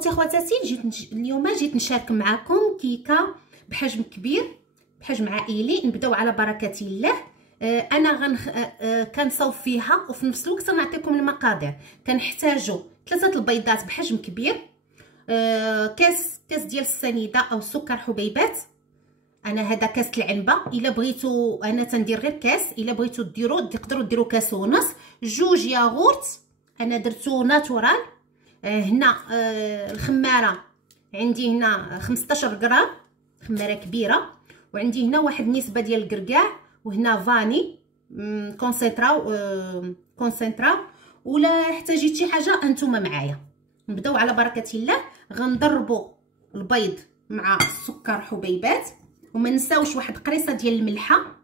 خوتي خواتاتي اليوم جيت نشارك معكم كيكه بحجم كبير، بحجم عائلي. نبداو على بركه الله. انا كنصوب فيها وفي نفس الوقت نعطيكم المقادير. كنحتاجوا 3 البيضات بحجم كبير، كاس ديال السنيده او سكر حبيبات. انا هذا كاس العنبه، الا بغيتو انا تندير غير كاس، الا بغيتو ديروا تقدروا ديروا كاس ونص. 2 ياغورت انا درتو ناتورال. هنا الخماره عندي هنا 15 غرام، خماره كبيره. وعندي هنا واحد النسبه ديال الكركاع، وهنا فاني كونسنترا. ولا احتاجيت شي حاجه انتم معايا. نبداو على بركه الله. غنضربوا البيض مع السكر حبيبات، وما نساوش واحد قريصه ديال الملحه.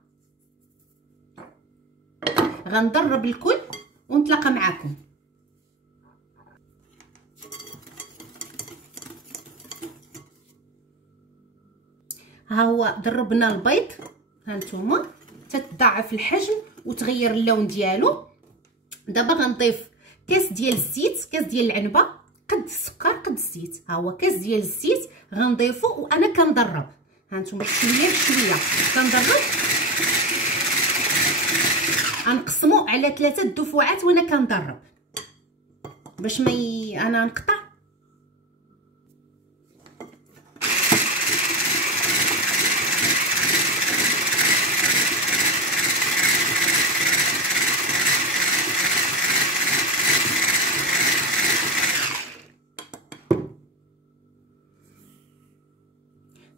غنضرب الكل ونتلاقى معكم. ها هو ضربنا البيض، هانتوما تتضاعف الحجم وتغير اللون ديالو. دابا غنضيف كاس ديال الزيت، كاس ديال العنبه، قد السكر قد الزيت. ها هو كاس ديال الزيت غنضيفو وانا كنضرب. هانتوما شويه بشويه كنضرب. غنقسمو على 3 دفعات وانا كنضرب باش ما انا نقطع.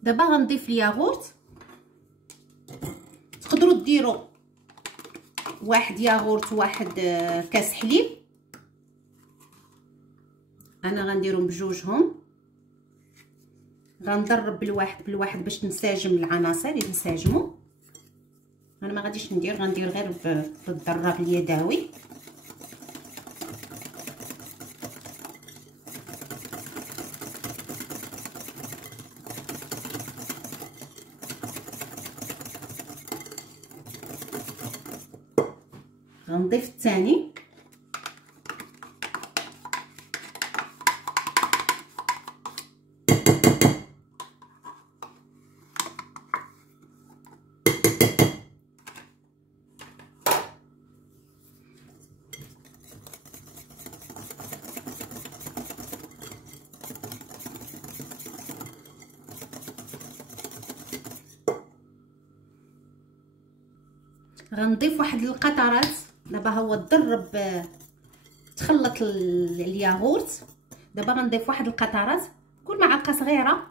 دابا غنضيف الياغورت. تقدروا ديروا واحد ياغورت واحد كاس حليب. انا غنديرهم بجوجهم. غنضرب بالواحد باش تنسجم العناصر ينسجموا. انا ما غاديش غندير غير بالضراب اليدوي. غنضيف الثاني. غنضيف واحد القطرات. دابا هو تضرب تخلط الياغورت. دابا غنضيف واحد القطرات، كل معلقه صغيره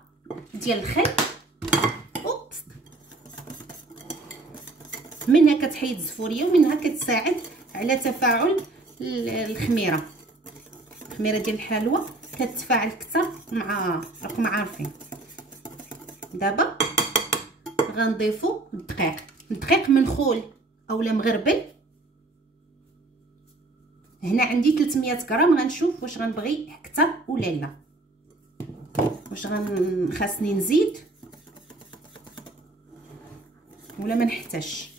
ديال الخل. اوبس، منها كتحيد الزفوريه ومنها كتساعد على تفاعل الخميره ديال الحلوى، كتفاعل اكثر مع راكم عارفين. دابا غنضيفوا الدقيق منخول اولا مغربل. هنا عندي 300 غرام. غنشوف واش غنبغي اكثر ولا لا، واش خاصني نزيد ولا ما نحتاجش.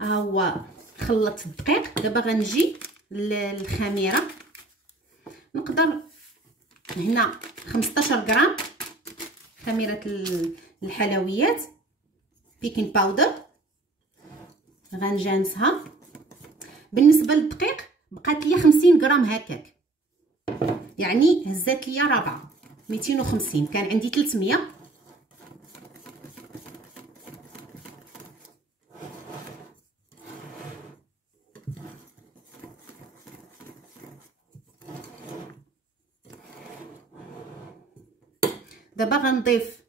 ها هو خلطت الدقيق. دابا غنجي للخميره. نقدر هنا 15 غرام خميره الحلويات بيكين باودر. غنجانسها. بالنسبه للدقيق بقات لي 50 غرام هكاك، يعني هزات لي رابعه 250. كان عندي 300. دابا غنضيف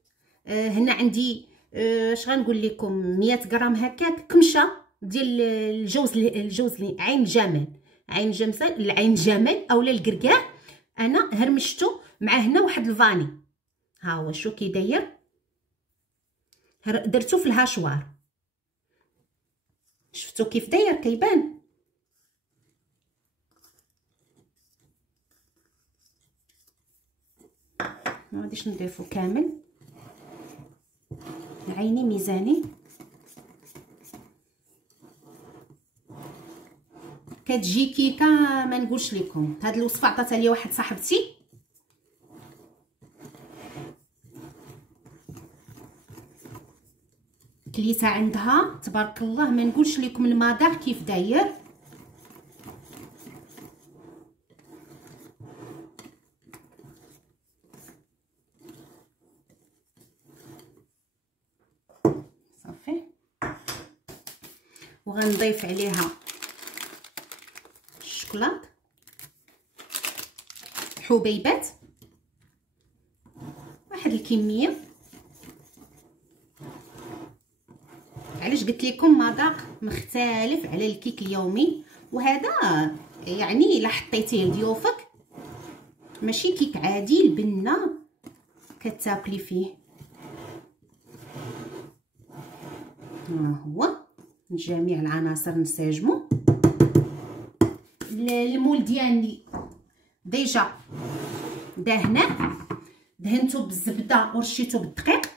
هنا عندي اش غنقول لكم 100 غرام هكاك كمشه ديال الجوز عين جمل، عين جمل اولا الكركاع. انا هرمشته مع هنا واحد الفاني. ها هو شو كي داير، درتو في الهاشوار. شفتوا كيف داير كيبان. ما غاديش نضيفو كامل، عيني ميزاني. كتجي كيكه ما نقولش لكم. هاد الوصفه عطاتها لي واحد صاحبتي، كليتها عندها تبارك الله، ما نقولش لكم المذاق كيف داير. صافي، وغنضيف عليها الشوكولاط حبيبات واحد الكميه. علاش قلت لكم مذاق مختلف على الكيك اليومي، وهذا يعني الا حطيتيه لضيوفك ماشي كيك عادي البنه كتاكلي فيه. ها هو جميع العناصر نساجمو. المول ديالي ديجا دهناه، دهنته بالزبده ورشيته بالدقيق.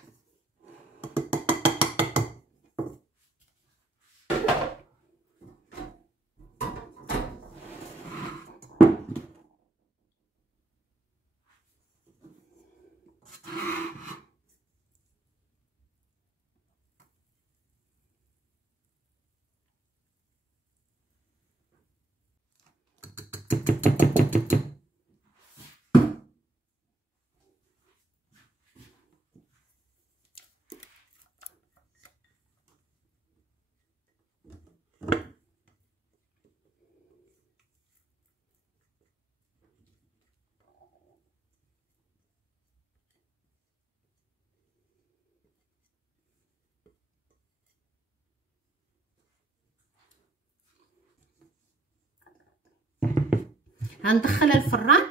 غندخلها الفران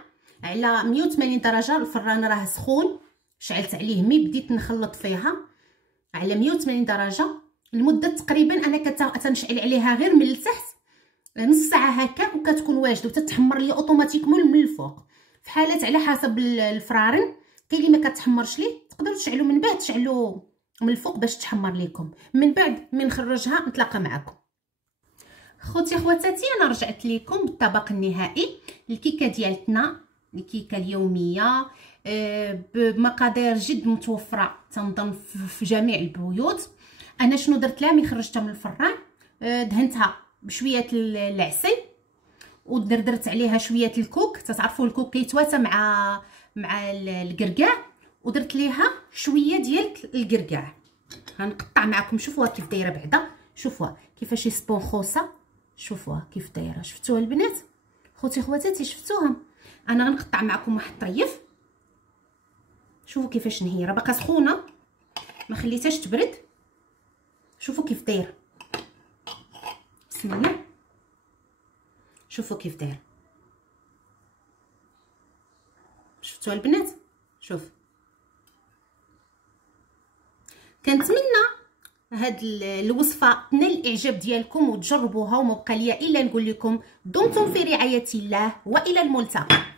على 180 درجه. الفران راه سخون، شعلت عليه مي بديت نخلط فيها على 180 درجه لمده تقريبا انا كتنشعل عليها غير من التحت نص ساعه هكا، وكتكون واجده وتتحمر لي اوتوماتيكمون من الفوق. في حالات على حسب الفرارن، كاين اللي ما كتحمرش ليه تقدروا تشعلوا من بعد، تشعلوا من الفوق باش تحمر لكم. من بعد من نخرجها نتلاقى معكم. خوتي خواتاتي، انا رجعت لكم بالطبق النهائي. الكيكه ديالتنا الكيكه اليوميه بمقادير جد متوفره تنظن في جميع البيوت. انا شنو درت لها من خرجتها من الفران؟ دهنتها بشويه العسل ودردرت عليها شويه الكوك. تعرفوا الكوك كيتواتى مع الكركاع، ودرت ليها شويه ديال الكركاع. غنقطع معكم، شوفوها كيف دايره بعدا، شوفوها كيفاش سبونخوسه، شوفوها كيف دايره. شفتوها البنات خوتي خواتاتي؟ شفتوها؟ انا غنقطع معكم واحد الطريف. شوفوا كيفاش نهيره، باقا سخونه ما خليتهاش تبرد. شوفوا كيف دايره، بسم الله. شوفوا كيف دايره، شفتوها البنات؟ شوف، كنتمنى هاد الوصفه تنال الاعجاب ديالكم وتجربوها، وما بقى ليا الا نقول لكم دمتم في رعايه الله والى الملتقى.